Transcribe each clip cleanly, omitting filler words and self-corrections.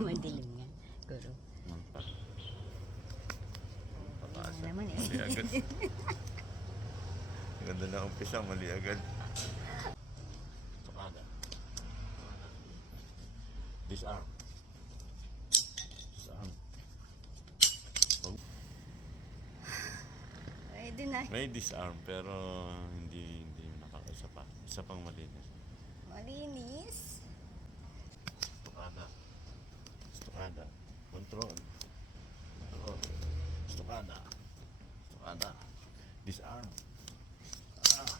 Madilim nga. Guro. Pataas. Ano naman eh. Mali agad. Ganda na umpisa, mali agad. Sakada. Disarm. Disarm. Pwede na. May disarm pero hindi nakakaisa pa. Isa pang malinis. Malinis. Stokada. Stokada. Control. Control. Stokada. Stokada. Disarm. Ah.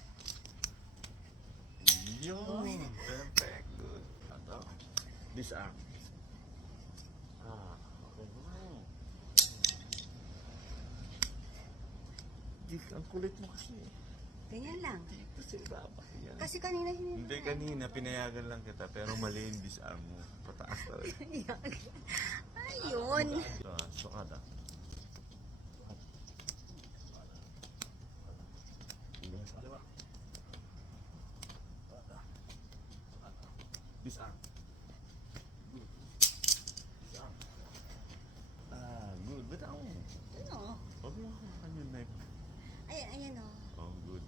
Yun. Perfect. Good. Ano? Disarm. Ah. Okay naman. Ang kulit mo kasi. Ganyan lang. Dito sa ibaba. Yan. Kasi kanina hindi. Hindi kanina, pinayagan lang kita. Pero mali yung disarm mo. Pataas talaga. Ayun. Stokada. Disarm. Good. Disarm. Ah, good. Ba't ako? Ano? Huwag mo hawakan yung knife. Ayan, ayan o. Oh, good.